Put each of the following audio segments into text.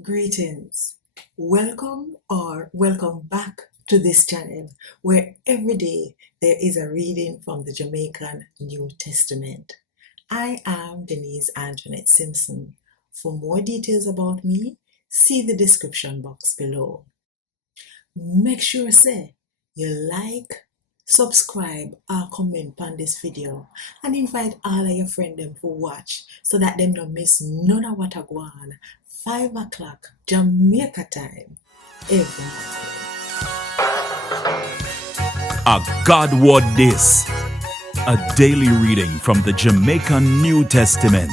Greetings. Welcome back to this channel where every day there is a reading from the Jamaican New Testament. I am Denise Antoinette Simpson. For more details about me, see the description box below. Make sure you like, subscribe or comment on this video and invite all of your friends them for watch so that them don't miss none of what I go on 5 o'clock Jamaica time every morning. A God Word This, a daily reading from the Jamaican New Testament.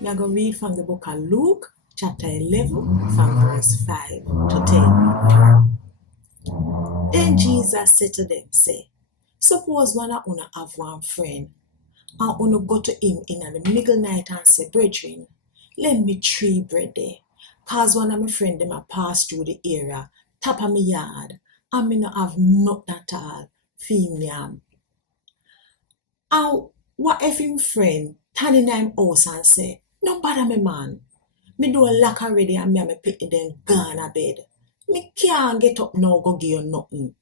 We are going to read from the book of Luke, chapter 11, from verse 5 to 10. Then Jesus said to them, suppose one of you have one friend, and you go to him in the middle night and say, brethren, lend me 3 bread there, cause one of my friend them a pass through the area, top of my yard, and me no have nothing at all, feed me am. And what if him friend turn in him house and say, no bother me man, me do a lock already and me and me pick them gone a bed. Me can't get up now go give you nothing.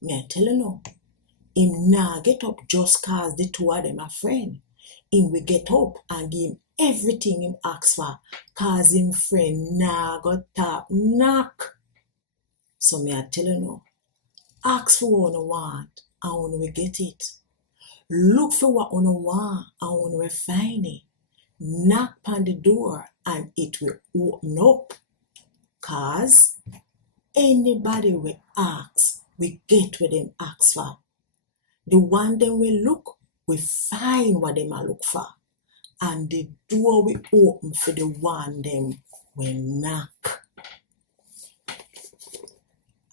Me I tell you no, him nah get up just cause the two of them are friend. Him will get up and give him everything him ask for, cause him friend nah go tap knock. So me I tell you no, ask for what you want and you will get it. Look for what you want and you will find it. Knock on the door and it will open up. Cause anybody will ask, we get what them ask for. The one them will look, we find what them a look for. And the door will open for the one them will knock.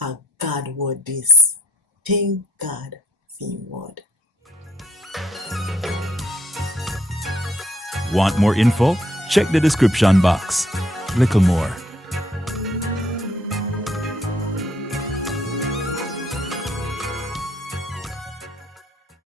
A God word this. Thank God for him word. Want more info? Check the description box. Little more.